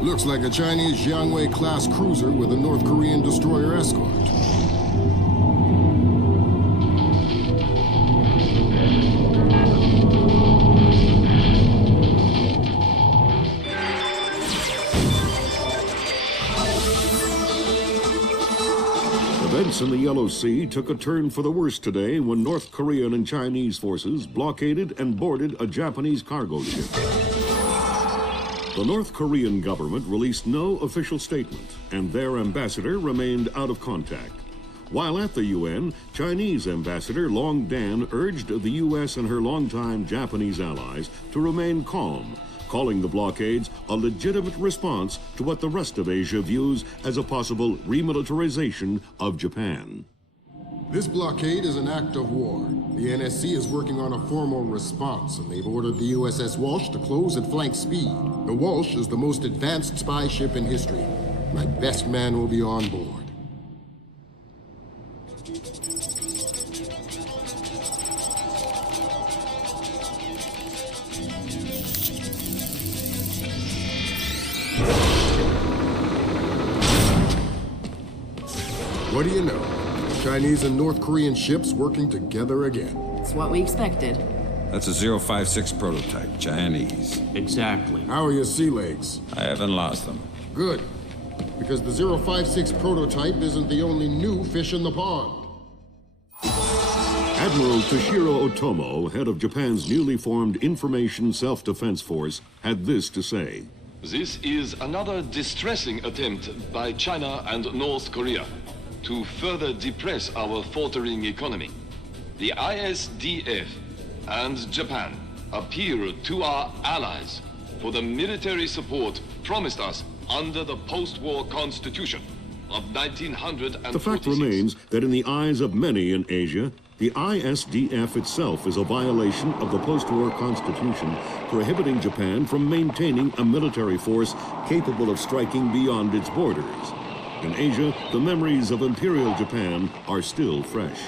Looks like a Chinese Jiangwei-class cruiser with a North Korean destroyer escort. Events in the Yellow Sea took a turn for the worse today when North Korean and Chinese forces blockaded and boarded a Japanese cargo ship. The North Korean government released no official statement, and their ambassador remained out of contact. While at the UN, Chinese Ambassador Long Dan urged the U.S. and her longtime Japanese allies to remain calm, calling the blockades a legitimate response to what the rest of Asia views as a possible remilitarization of Japan. This blockade is an act of war. The NSC is working on a formal response, and they've ordered the USS Walsh to close at flank speed. The Walsh is the most advanced spy ship in history. My best man will be on board. What do you know? Chinese and North Korean ships working together again. It's what we expected. That's a 056 prototype, Chinese. Exactly. How are your sea legs? I haven't lost them. Good. Because the 056 prototype isn't the only new fish in the pond. Admiral Toshiro Otomo, head of Japan's newly formed Information Self-Defense Force, had this to say. This is another distressing attempt by China and North Korea to further depress our faltering economy. The ISDF and Japan appeal to our allies for the military support promised us under the post-war constitution of 1946. The fact remains that in the eyes of many in Asia, the ISDF itself is a violation of the post-war constitution, prohibiting Japan from maintaining a military force capable of striking beyond its borders. In Asia, the memories of Imperial Japan are still fresh.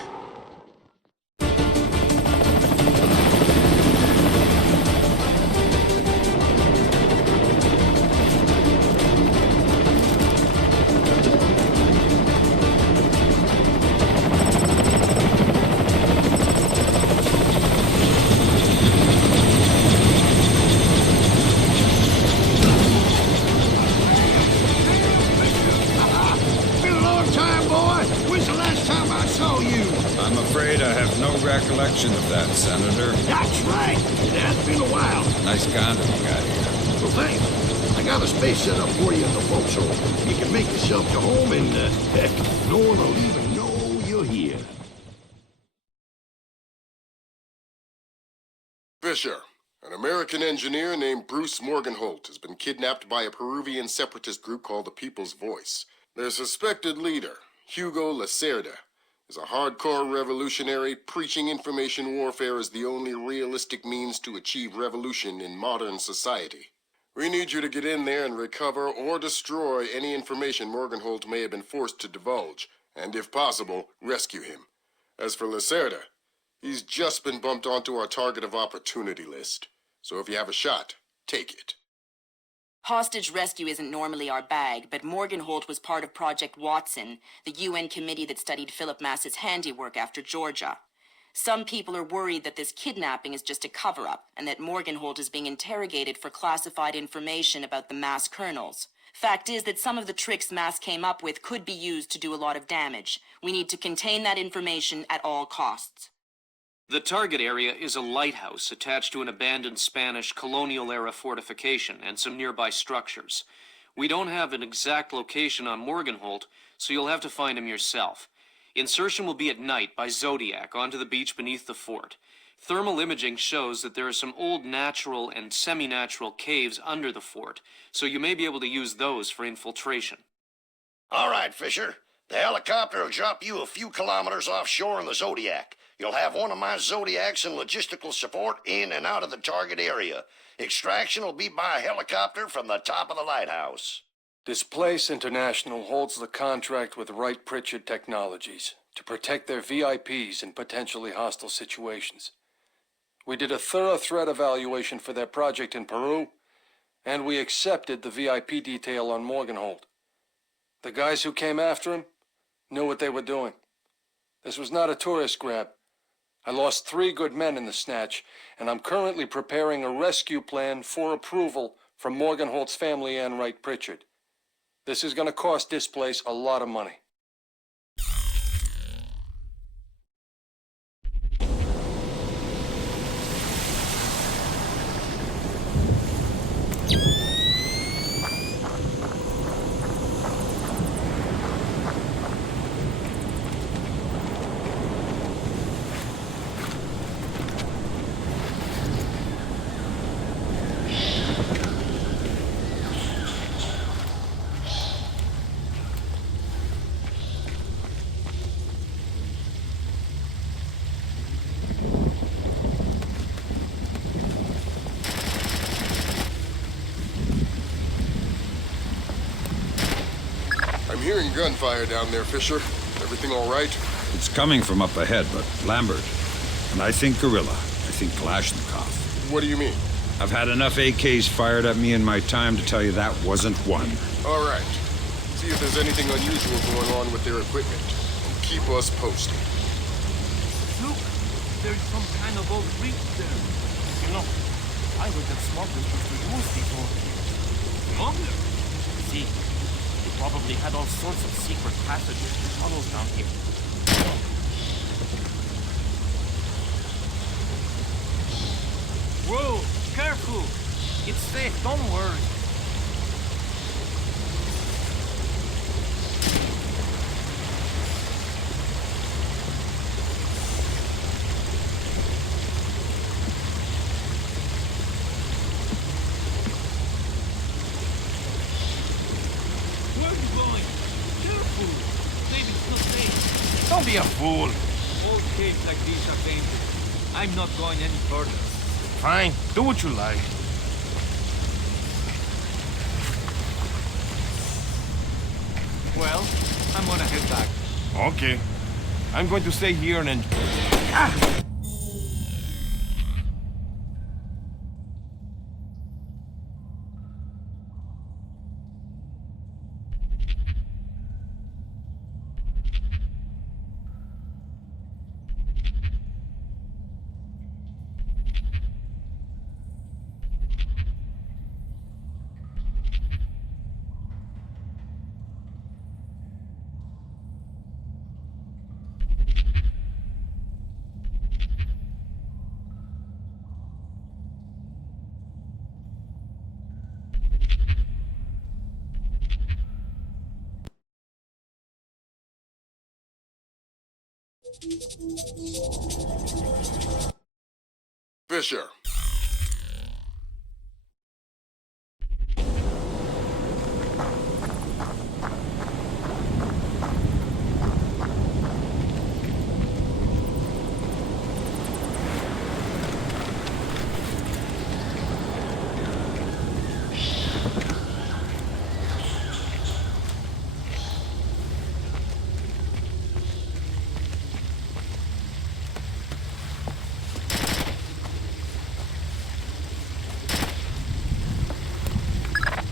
Recollection of that, Senator. That's right. It has been a while. Nice condom you got here. Well, thanks. I got a space set up for you in the forecastle. You can make yourself to home and, heck, no one will even know you're here. Fisher, an American engineer named Bruce Morgenholt has been kidnapped by a Peruvian separatist group called the People's Voice. Their suspected leader, Hugo Lacerda, is a hardcore revolutionary preaching information warfare as the only realistic means to achieve revolution in modern society. We need you to get in there and recover or destroy any information Morgenholt may have been forced to divulge, and if possible, rescue him. As for Lacerda, he's just been bumped onto our target of opportunity list. So if you have a shot, take it. Hostage rescue isn't normally our bag, but Morgenholt was part of Project Watson, the UN committee that studied Philip Mass's handiwork after Georgia. Some people are worried that this kidnapping is just a cover-up, and that Morgenholt is being interrogated for classified information about the Mass kernels. Fact is that some of the tricks Mass came up with could be used to do a lot of damage. We need to contain that information at all costs. The target area is a lighthouse attached to an abandoned Spanish colonial-era fortification and some nearby structures. We don't have an exact location on Morgenholt, so you'll have to find him yourself. Insertion will be at night by Zodiac onto the beach beneath the fort. Thermal imaging shows that there are some old natural and semi-natural caves under the fort, so you may be able to use those for infiltration. All right, Fisher. The helicopter will drop you a few kilometers offshore in the Zodiac. You'll have one of my Zodiacs and logistical support in and out of the target area. Extraction will be by helicopter from the top of the lighthouse. Displace International holds the contract with Wright Pritchard Technologies to protect their VIPs in potentially hostile situations. We did a thorough threat evaluation for their project in Peru, and we accepted the VIP detail on Morgenholt. The guys who came after him knew what they were doing. This was not a tourist grab. I lost 3 good men in the snatch, and I'm currently preparing a rescue plan for approval from Morgenholt's family and Wright Pritchard. This is going to cost Displace a lot of money. I'm hearing gunfire down there, Fisher. Everything all right? It's coming from up ahead, but Lambert. And I think Gorilla. I think Kalashnikov. What do you mean? I've had enough AKs fired at me in my time to tell you that wasn't one. All right. See if there's anything unusual going on with their equipment. And keep us posted. Look, there's some kind of old reef there. You know, I heard that smugglers used to use before. Smugglers? See, they probably had all sorts of secret passages and tunnels down here. Whoa, careful! It's safe, don't worry. Where are you going? Careful! Maybe it's not safe. Don't be a fool! Old caves like these are dangerous. I'm not going any further. Fine, do what you like. Well, I'm gonna head back. Okay. I'm going to stay here and enjoy. Fisher.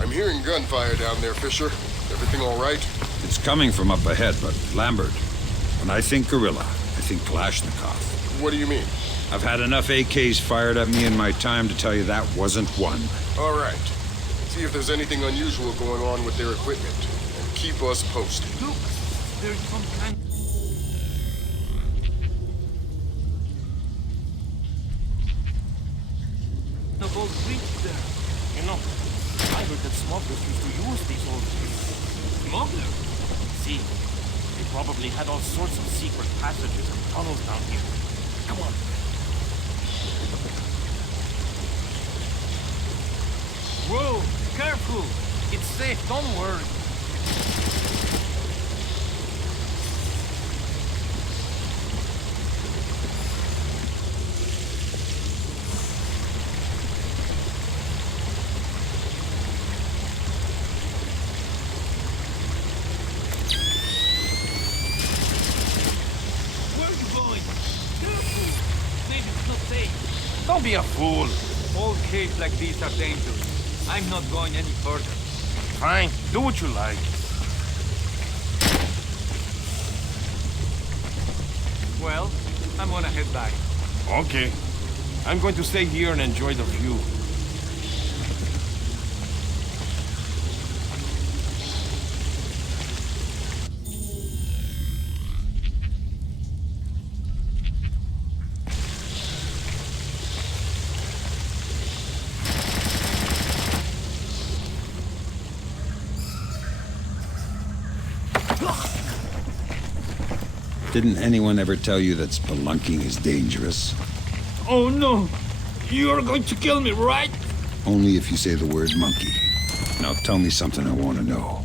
I'm hearing gunfire down there, Fisher. Everything all right? It's coming from up ahead, but Lambert, when I think gorilla, I think Kalashnikov. What do you mean? I've had enough AKs fired at me in my time to tell you that wasn't one. All right. See if there's anything unusual going on with their equipment. And keep us posted. Look, there's some kind of old bridge there. You know, I heard that smugglers used to use these old bridges. Smugglers? See, they probably had all sorts of secret passages and tunnels down here. Come on. Whoa, careful! It's safe, don't worry. Where are you going? Careful! Maybe it's not safe. Don't be a fool. All caves like these are dangerous. I'm not going any further. Fine, do what you like. Well, I'm gonna head back. Okay. I'm going to stay here and enjoy the view. Didn't anyone ever tell you that spelunking is dangerous? Oh no! You're going to kill me, right? Only if you say the word monkey. Now tell me something I want to know.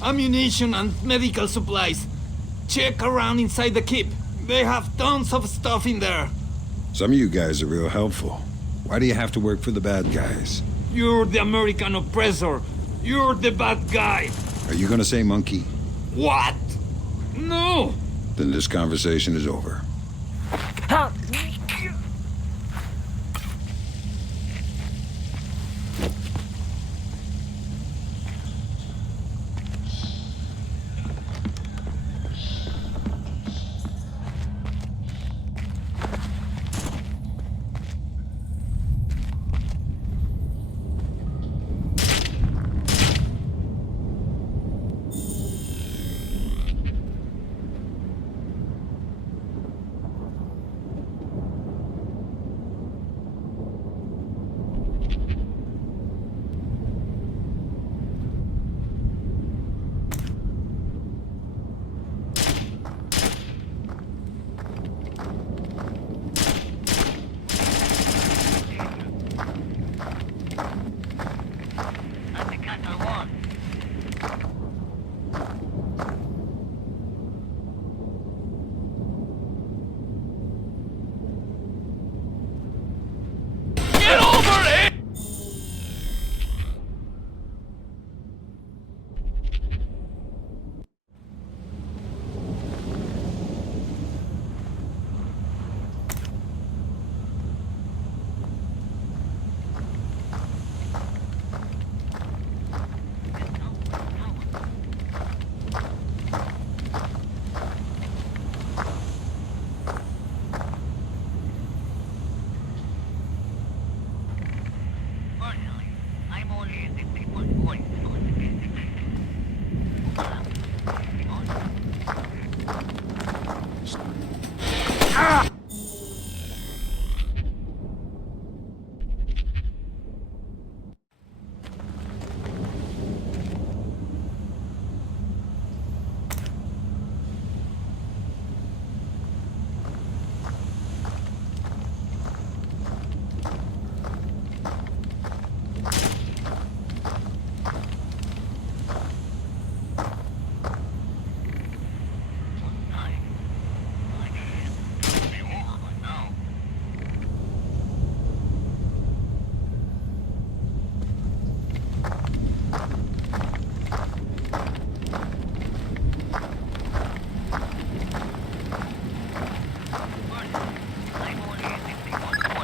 Ammunition and medical supplies. Check around inside the keep. They have tons of stuff in there. Some of you guys are real helpful. Why do you have to work for the bad guys? You're the American oppressor. You're the bad guy. Are you gonna say monkey? What? No! Then this conversation is over.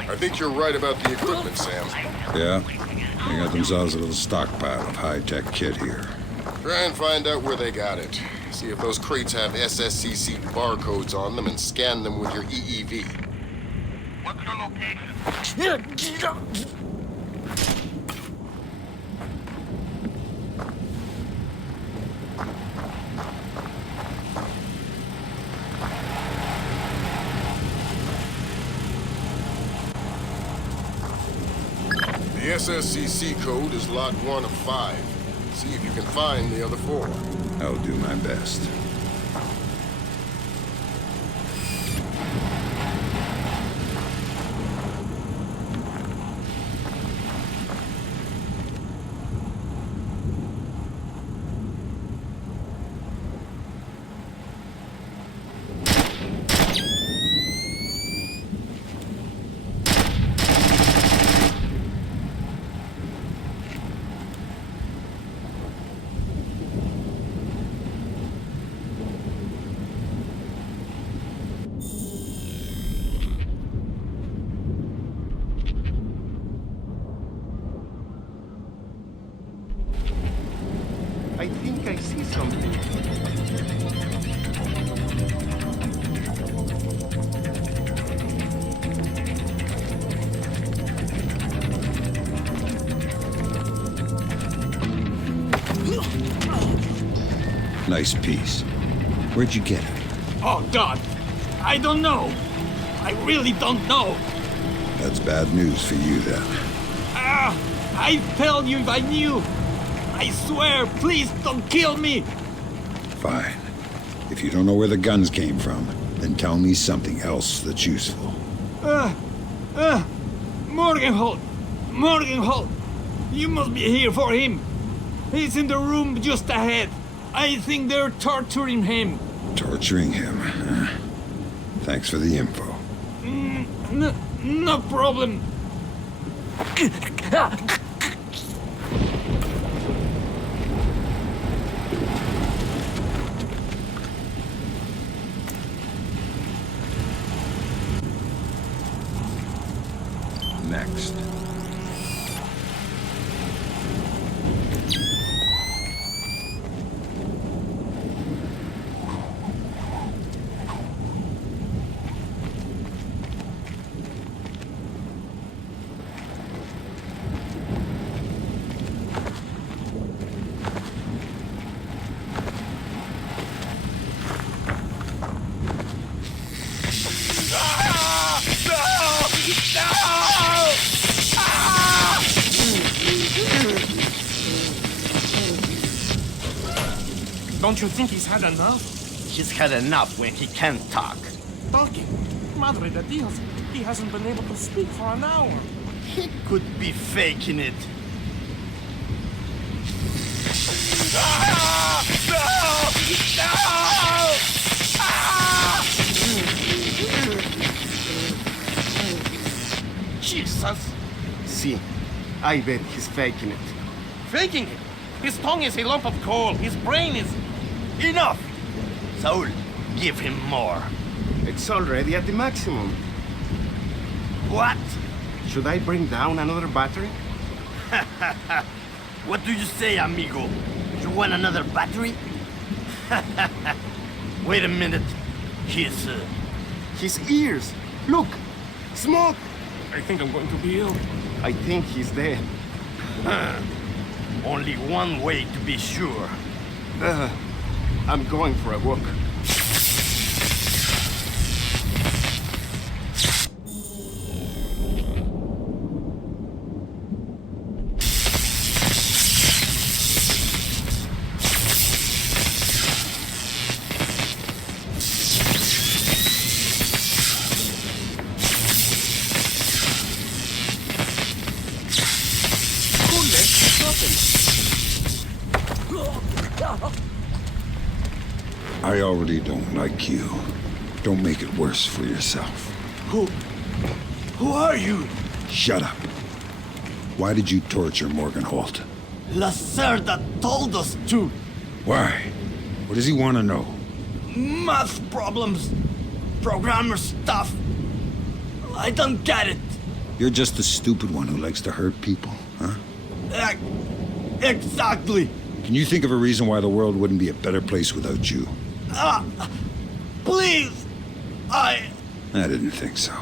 I think you're right about the equipment, Sam. Yeah? They got themselves a little stockpile of high-tech kit here. Try and find out where they got it. See if those crates have SSCC barcodes on them and scan them with your EEV. What's your location? The SSCC code is lot 1 of 5. See if you can find the other 4. I'll do my best. I think I see something. Nice piece. Where'd you get it? Oh, God. I don't know. I really don't know. That's bad news for you, then. I'd tell you if I knew. I swear, please don't kill me. Fine. If you don't know where the guns came from, then tell me something else that's useful. Morgenholt. Morgenholt. You must be here for him. He's in the room just ahead. I think they're torturing him. Torturing him, huh? Thanks for the info. No problem. Next. Don't you think he's had enough? He's had enough when he can't talk. Talking. Madre de Dios. He hasn't been able to speak for an hour. He could be faking it. Jesus. See, I bet he's faking it. Faking it. His tongue is a lump of coal. His brain is... Enough! Saul, give him more. It's already at the maximum. What? Should I bring down another battery? What do you say, amigo? You want another battery? Wait a minute. His ears. Look! Smoke! I think I'm going to be ill. I think he's dead. Only one way to be sure. I'm going for a walk. I already don't like you. Don't make it worse for yourself. Who are you? Shut up. Why did you torture Morgan Holt? Lacerda told us to. Why? What does he want to know? Math problems. Programmer stuff. I don't get it. You're just the stupid one who likes to hurt people, huh? Exactly. Can you think of a reason why the world wouldn't be a better place without you? Please. I didn't think so.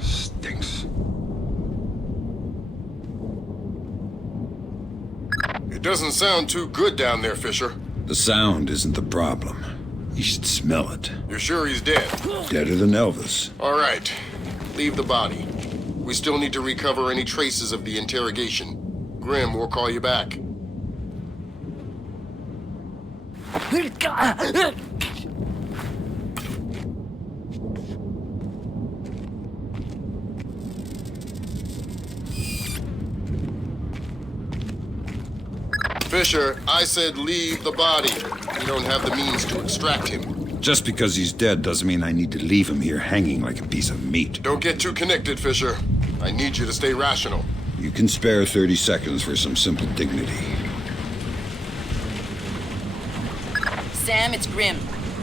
Stinks. It doesn't sound too good down there, Fisher. The sound isn't the problem. You should smell it. You're sure he's dead? Deader than Elvis. All right. Leave the body. We still need to recover any traces of the interrogation. Grim will call you back. Fisher, I said leave the body. We don't have the means to extract him. Just because he's dead doesn't mean I need to leave him here hanging like a piece of meat. Don't get too connected, Fisher. I need you to stay rational. You can spare 30 seconds for some simple dignity. Sam, it's Grim.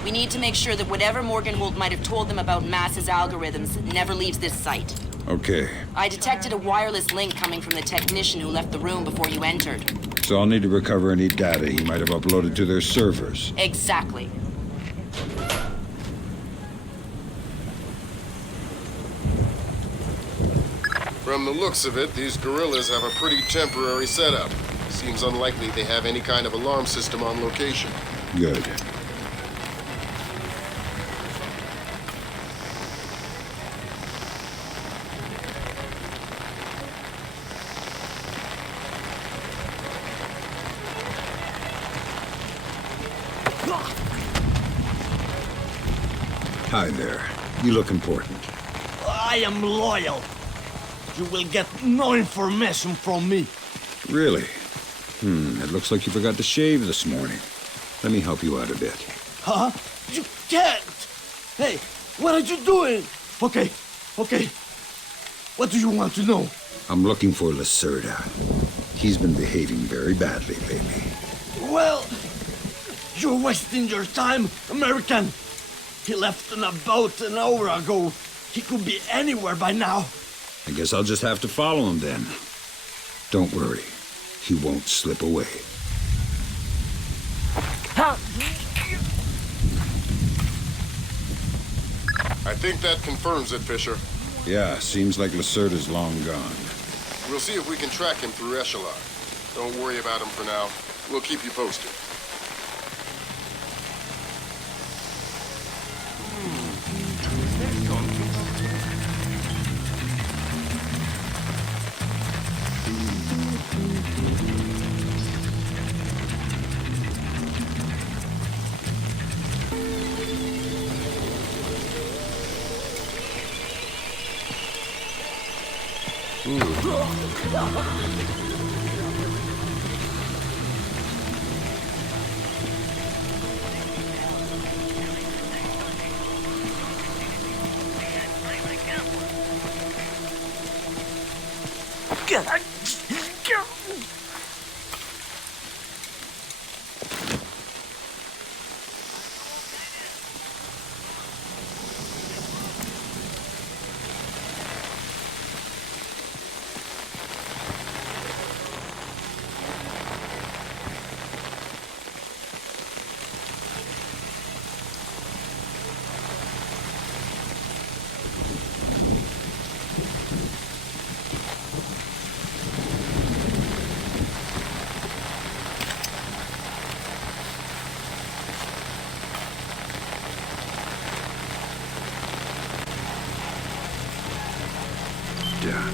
We need to make sure that whatever Morgenholt might have told them about Mass's algorithms never leaves this site. Okay, I detected a wireless link coming from the technician who left the room before you entered. so I'll need to recover any data he might have uploaded to their servers. Exactly. From the looks of it, these guerrillas have a pretty temporary setup. Seems unlikely they have any kind of alarm system on location. Good. Hi there. You look important. I am loyal. You will get no information from me. Really? It looks like you forgot to shave this morning. Let me help you out a bit. Huh? You can't! Hey, what are you doing? Okay. What do you want to know? I'm looking for Lacerda. He's been behaving very badly lately. Well, you're wasting your time, American. He left on a boat an hour ago. He could be anywhere by now. I guess I'll just have to follow him then. Don't worry. He won't slip away. I think that confirms it, Fisher. Yeah, seems like Lacerda's long gone. We'll see if we can track him through Echelon. Don't worry about him for now. We'll keep you posted. Yeah.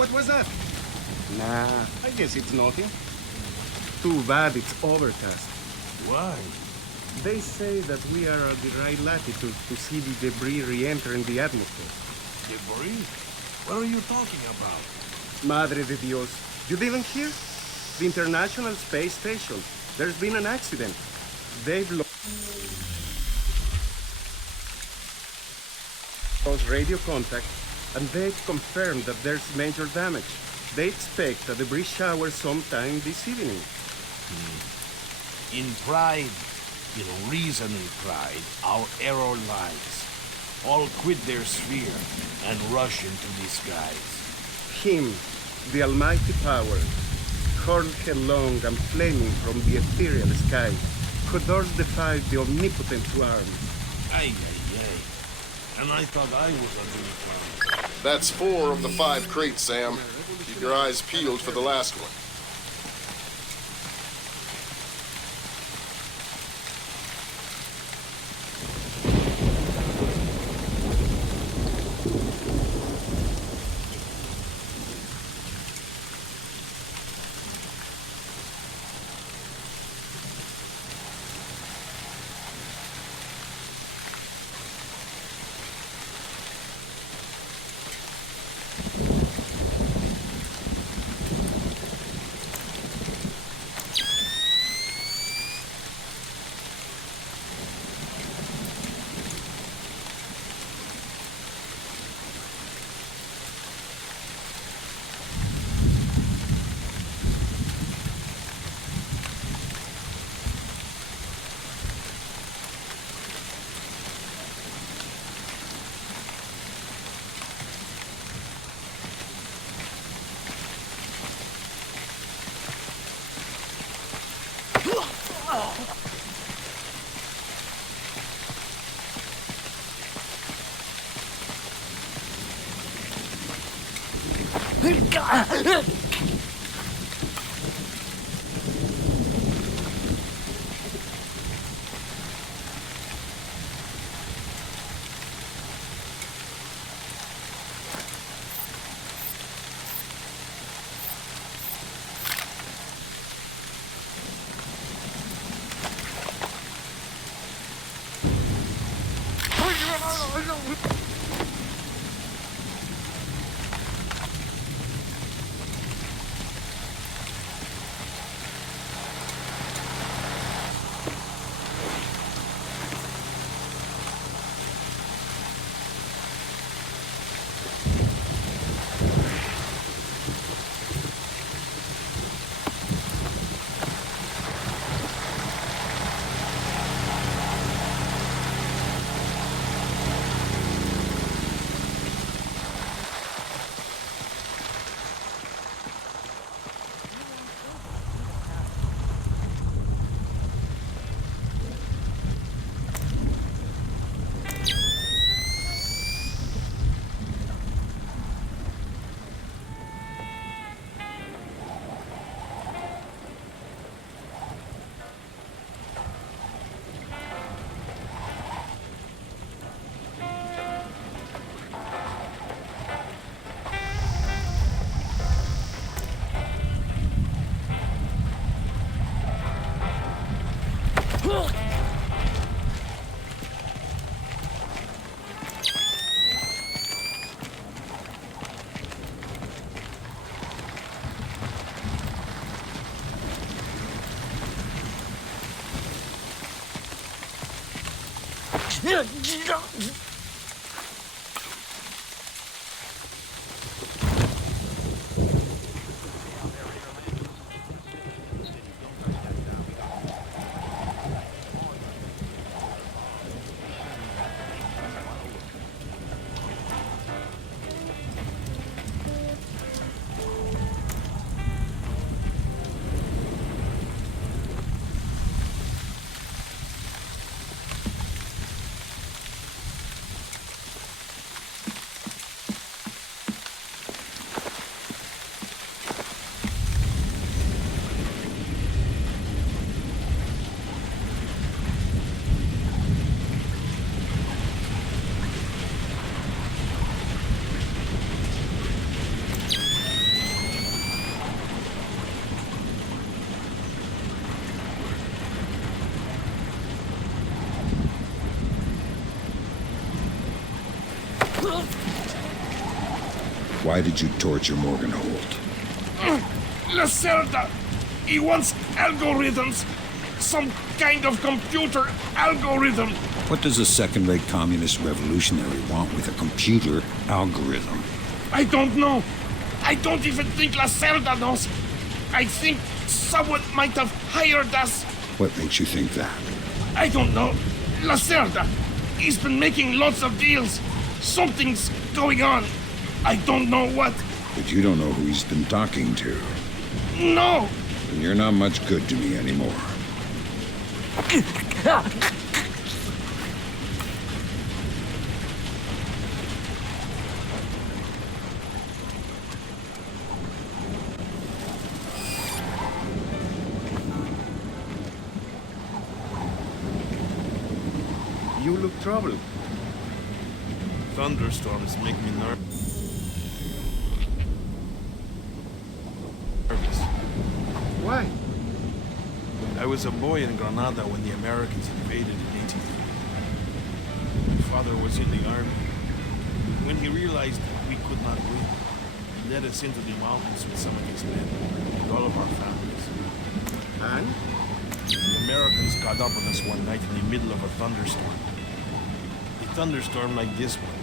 What was that? Nah, I guess it's nothing. Too bad it's overcast. Why? They say that we are at the right latitude to see the debris re-entering the atmosphere. Debris? What are you talking about? Madre de Dios. You didn't hear? The International Space Station. There's been an accident. They've lost radio contact, and they've confirmed that there's major damage. They expect a debris shower sometime this evening. In pride, in reasoning pride, our error lies. All quit their sphere and rush into the skies. Him, the almighty power, hurled headlong and flaming from the ethereal sky, could thus defy the omnipotent's arms. Ay, ay, ay. And I thought I was a little clown. That's 4 of the 5 crates, Sam. Keep your eyes peeled for the last one. Why did you torture Morgan Holt? Lacerda! He wants algorithms. Some kind of computer algorithm. What does a second-rate communist revolutionary want with a computer algorithm? I don't know. I don't even think Lacerda knows. I think someone might have hired us. What makes you think that? I don't know. Lacerda. He's been making lots of deals. Something's going on. I don't know what. But you don't know who he's been talking to. No! And you're not much good to me anymore. You look troubled. Thunderstorms make me nervous. Why? I was a boy in Granada when the Americans invaded in 1850. My father was in the army. When he realized that we could not win, he led us into the mountains with some of his men and all of our families. And? The Americans got up on us one night in the middle of a thunderstorm. A thunderstorm like this one.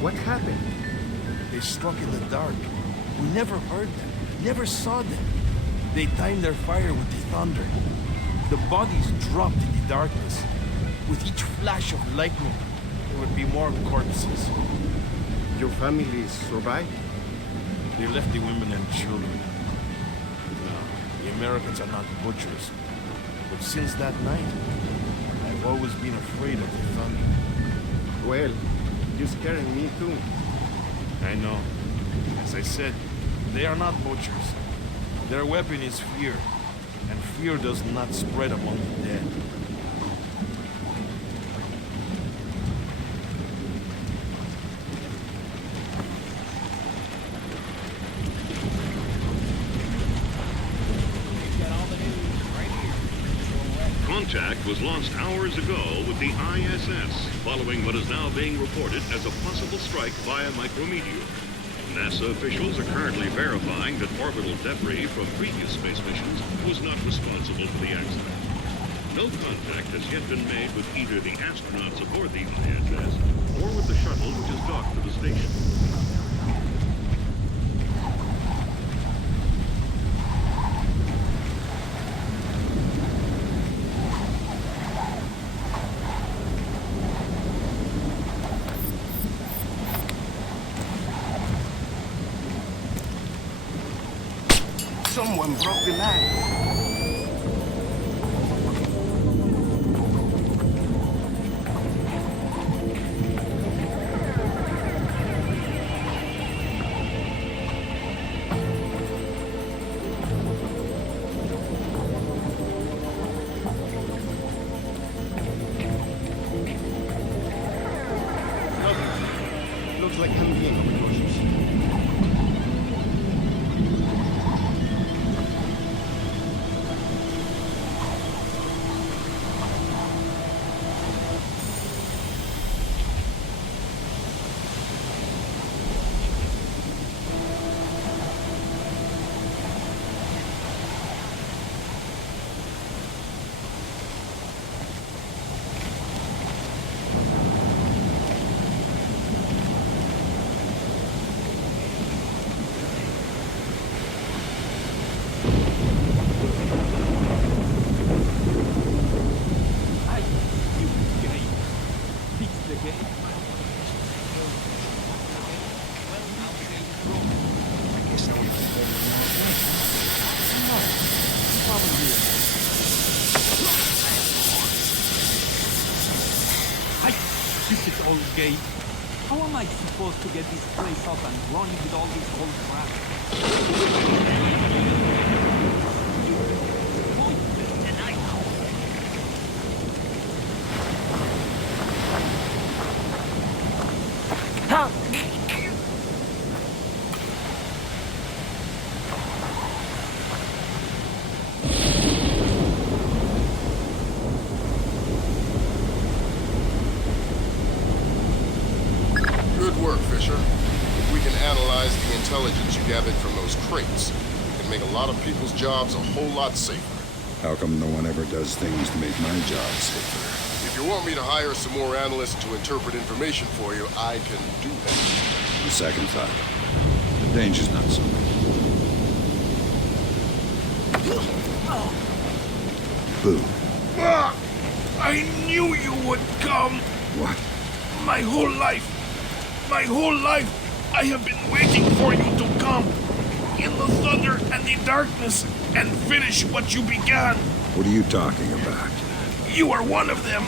What happened? They struck in the dark. We never heard them, never saw them. They timed their fire with the thunder. The bodies dropped in the darkness. With each flash of lightning, there would be more corpses. Your family survived? They left the women and children. No, the Americans are not butchers. But since that night, I've always been afraid of the thunder. Well, you're scaring me too. I know. As I said, they are not butchers. Their weapon is fear, and fear does not spread among the dead. Contact was lost hours ago with the ISS, following what is now being reported as a possible strike via micrometeor. NASA officials are currently verifying that orbital debris from previous space missions was not responsible for the accident. No contact has yet been made with either the astronauts aboard the ISS or with the shuttle which is docked to the station. Someone broke the line. Looks like I'm being overcautious. Stupid old gate. How am I supposed to get this place up and running with all this old crap? Good work, Fisher. If we can analyze gathered from those crates. It can make a lot of people's jobs a whole lot safer. How come no one ever does things to make my job safer? If you want me to hire some more analysts to interpret information for you, I can do that. On second thought, the danger's not so much. Boo. I knew you would come. What? My whole life, I have been waiting for you to come. In the thunder and the darkness, and finish what you began. What are you talking about? You are one of them.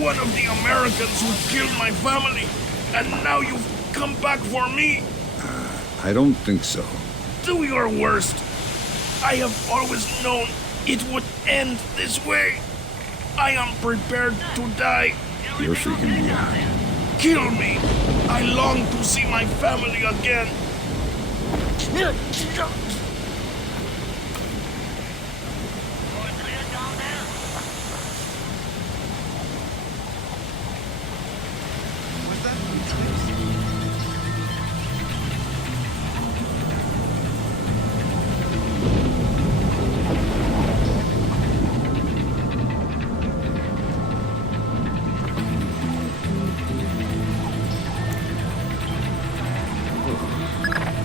One of the Americans who killed my family. And now you've come back for me. I don't think so. Do your worst. I have always known it would end this way. I am prepared to die. You're freaking me out. Kill me. I long to see my family again.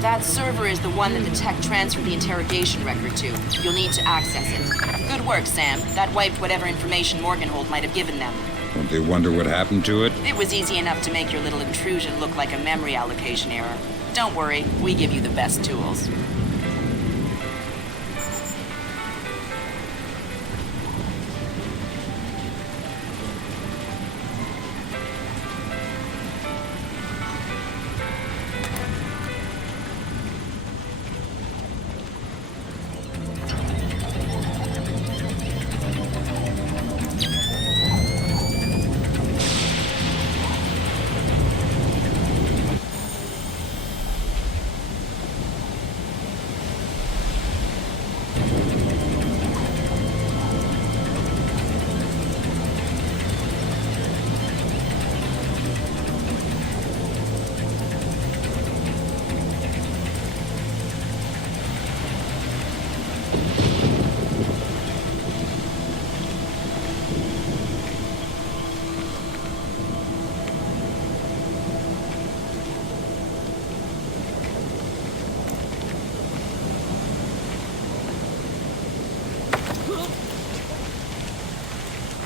That server is the one that the tech transferred the interrogation record to. You'll need to access it. Good work, Sam. That wiped whatever information Morgenhold might have given them. Won't they wonder what happened to it? It was easy enough to make your little intrusion look like a memory allocation error. Don't worry, we give you the best tools.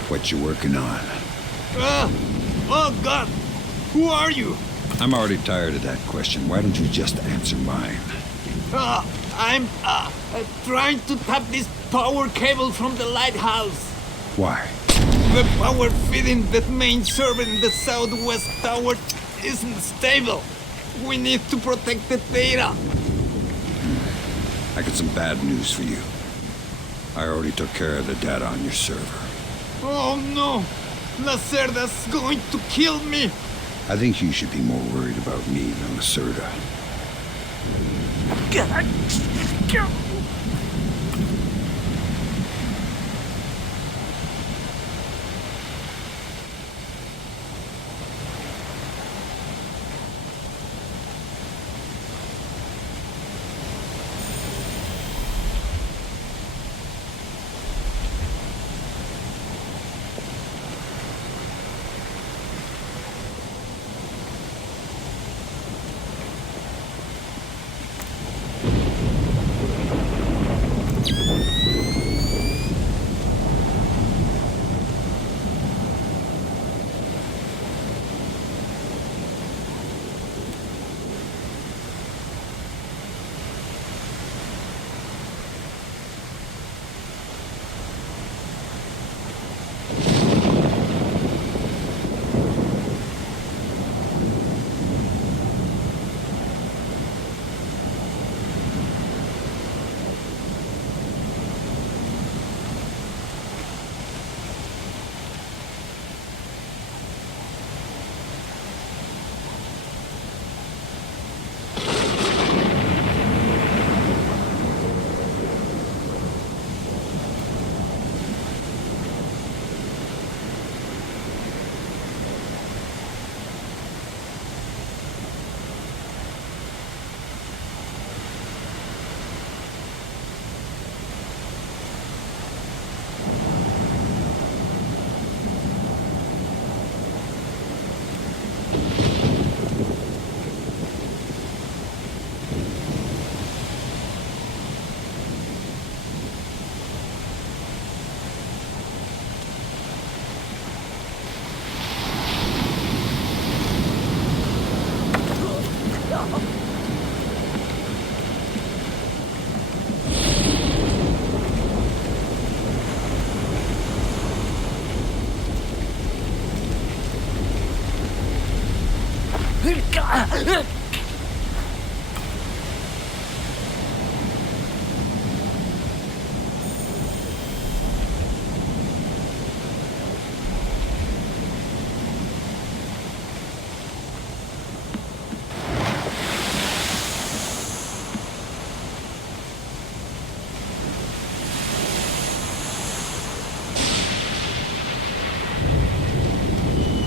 What you working on? Oh, God! Who are you? I'm already tired of that question. Why don't you just answer mine? I'm trying to tap this power cable from the lighthouse. Why? The power feeding the main server in the southwest tower isn't stable. We need to protect the data. I got some bad news for you. I already took care of the data on your server. Oh no! Lacerda's going to kill me! I think you should be more worried about me than Lacerda.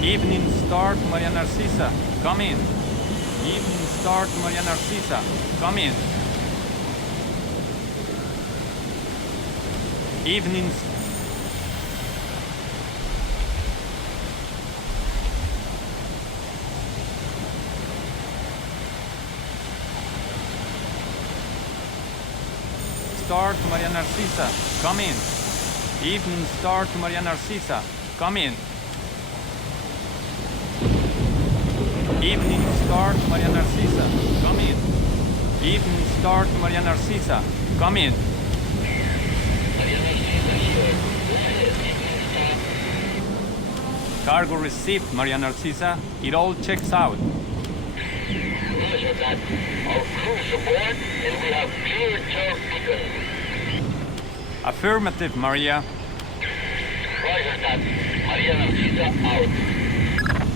Evening Star to Maria Narcisa. Come in. Evening Star to Maria Narcisa. Come in. Evening. Star to Maria Narcisa. Come in. Evening Star to Maria Narcisa. Come in. Evening Star to Maria Narcisa. Come in. Evening Star to Maria Narcisa. Come in. Cargo received, Maria Narcisa. It all checks out. Roger that. Our crew's aboard and we have cleared your beacon. Affirmative, Maria. Roger that. Maria Narcisa out.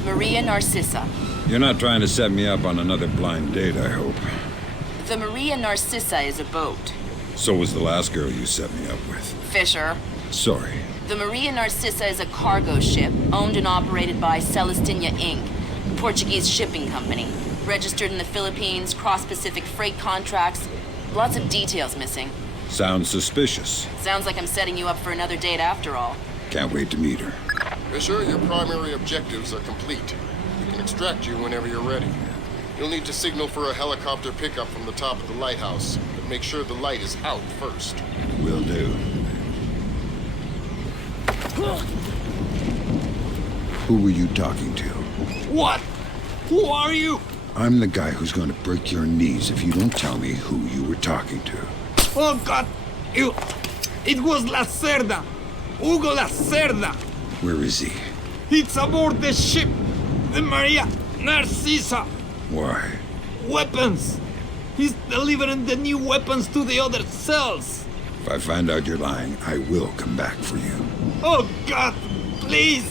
Maria Narcissa. You're not trying to set me up on another blind date, I hope. The Maria Narcissa is a boat. So was the last girl you set me up with. Fisher. Sorry. The Maria Narcissa is a cargo ship owned and operated by Celestina Inc., a Portuguese shipping company. Registered in the Philippines, cross-Pacific freight contracts. Lots of details missing. Sounds suspicious. Sounds like I'm setting you up for another date after all. Can't wait to meet her. Fisher, your primary objectives are complete. We can extract you whenever you're ready. You'll need to signal for a helicopter pickup from the top of the lighthouse, but make sure the light is out first. Will do. Who were you talking to? What? Who are you? I'm the guy who's going to break your knees if you don't tell me who you were talking to. Oh, God. It was Lacerda. Hugo Lacerda. Where is he? It's aboard the ship. The Maria Narcisa. Why? Weapons. He's delivering the new weapons to the other cells. If I find out you're lying, I will come back for you. Oh, God. Please.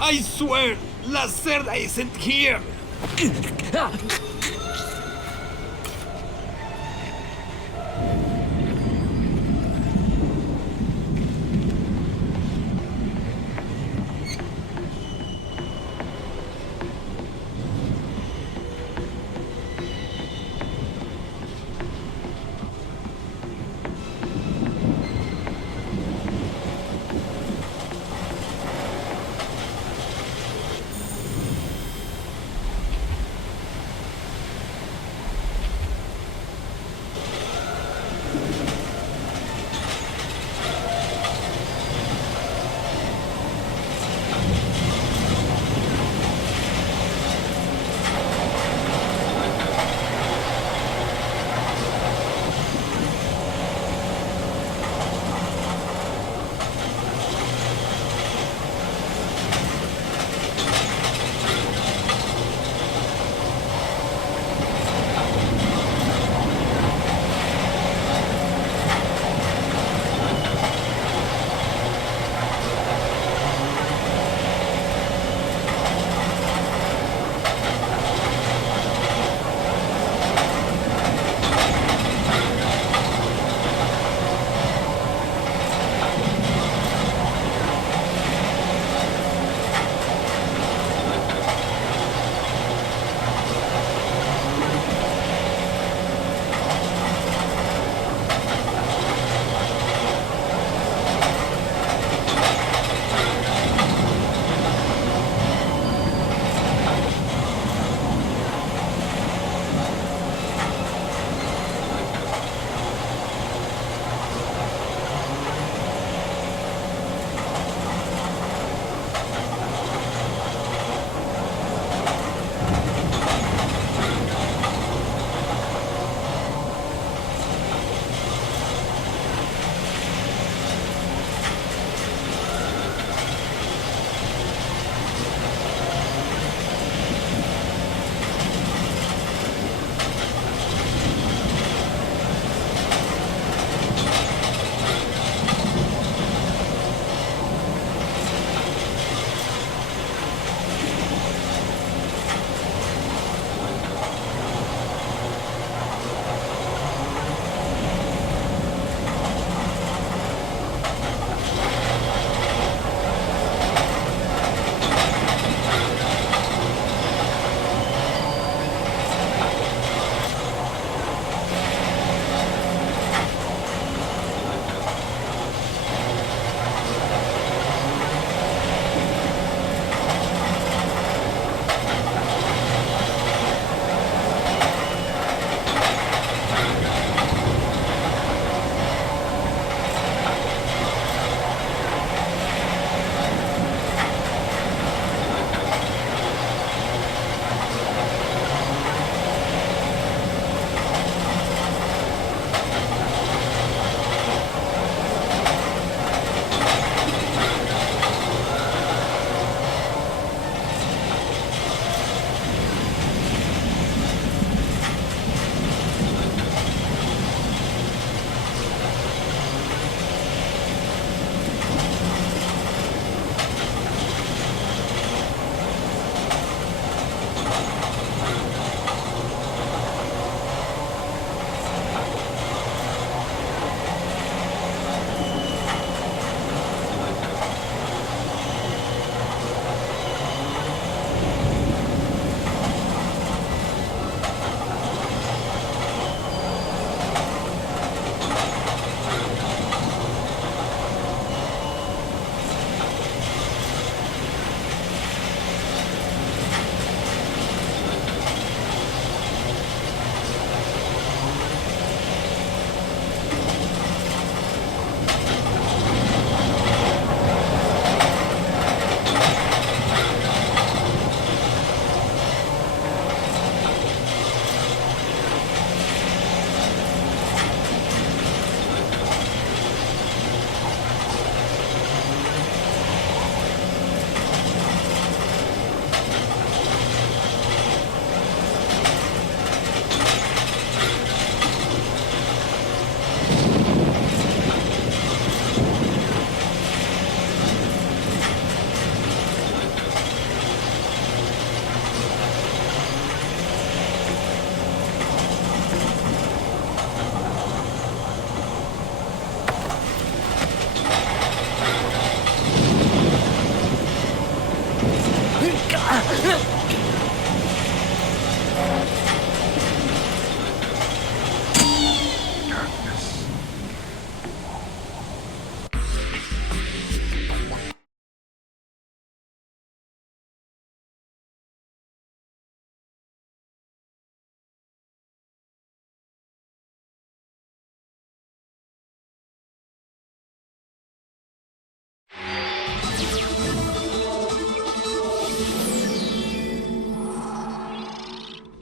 I swear, Lacerda isn't here.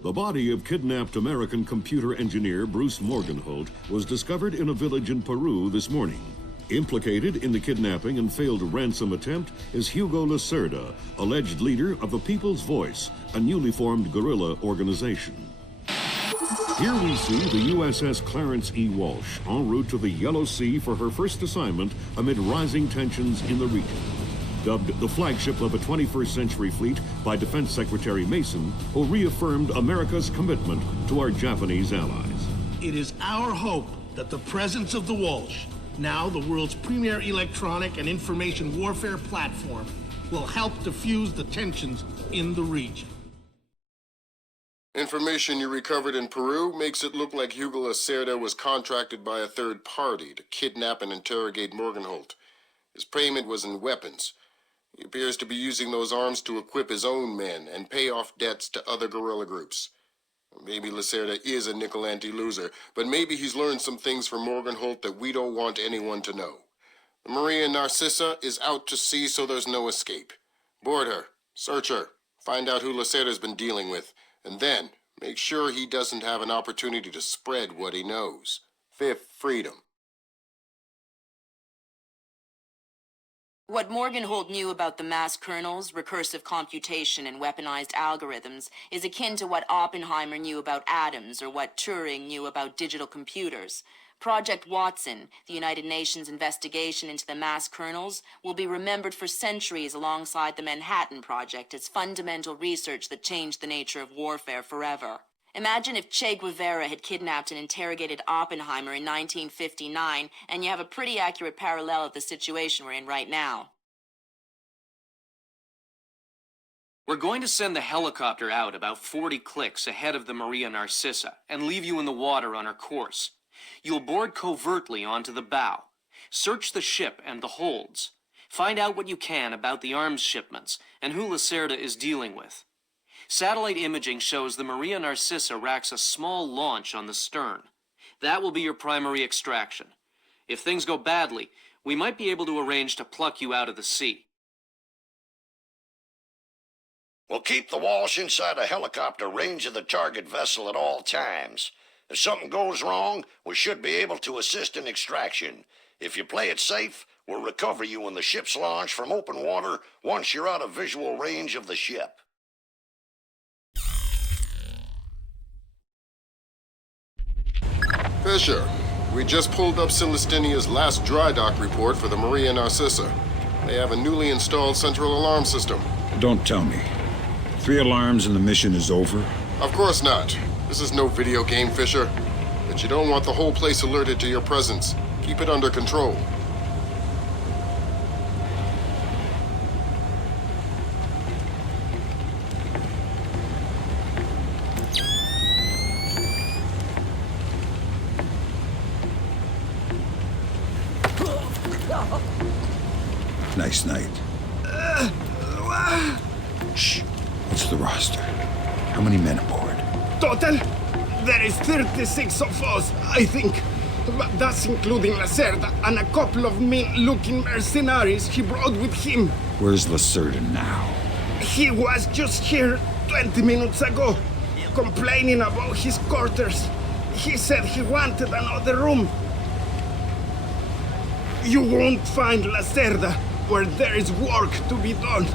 The body of kidnapped American computer engineer Bruce Morgenholt was discovered in a village in Peru this morning. Implicated in the kidnapping and failed ransom attempt is Hugo Lacerda, alleged leader of the People's Voice, a newly formed guerrilla organization. Here we see the USS Clarence E. Walsh en route to the Yellow Sea for her first assignment amid rising tensions in the region. Dubbed the flagship of a 21st century fleet by Defense Secretary Mason, who reaffirmed America's commitment to our Japanese allies. It is our hope that the presence of the Walsh, now the world's premier electronic and information warfare platform, will help diffuse the tensions in the region. Information you recovered in Peru makes it look like Hugo Lacerda was contracted by a third party to kidnap and interrogate Morgenholt. His payment was in weapons. He appears to be using those arms to equip his own men and pay off debts to other guerrilla groups. Maybe Lacerda is a nickel anti-loser, but maybe he's learned some things from Morgenholt that we don't want anyone to know. The Maria Narcissa is out to sea, so there's no escape. Board her, search her, find out who Lacerda's been dealing with, and then make sure he doesn't have an opportunity to spread what he knows. Fifth freedom. What Morgenholt knew about the mass kernels, recursive computation, and weaponized algorithms is akin to what Oppenheimer knew about atoms or what Turing knew about digital computers. Project Watson, the United Nations investigation into the mass kernels, will be remembered for centuries alongside the Manhattan Project as fundamental research that changed the nature of warfare forever. Imagine if Che Guevara had kidnapped and interrogated Oppenheimer in 1959, and you have a pretty accurate parallel of the situation we're in right now. We're going to send the helicopter out about 40 clicks ahead of the Maria Narcissa and leave you in the water on her course. You'll board covertly onto the bow. Search the ship and the holds. Find out what you can about the arms shipments and who Lacerda is dealing with. Satellite imaging shows the Maria Narcissa racks a small launch on the stern. That will be your primary extraction. If things go badly, we might be able to arrange to pluck you out of the sea. We'll keep the Walsh inside a helicopter range of the target vessel at all times. If something goes wrong, we should be able to assist in extraction. If you play it safe, we'll recover you when the ship's launched from open water once you're out of visual range of the ship. Fisher, we just pulled up Celestinia's last dry dock report for the Maria Narcissa. They have a newly installed central alarm system. Don't tell me. 3 alarms and the mission is over? Of course not. This is no video game, Fisher. But you don't want the whole place alerted to your presence. Keep it under control. Nice night. Shh. What's the roster? How many men aboard? Total? There is 36 of us, I think. But that's including Lacerda and a couple of mean-looking mercenaries he brought with him. Where's Lacerda now? He was just here 20 minutes ago, complaining about his quarters. He said he wanted another room. You won't find Lacerda where there is work to be done.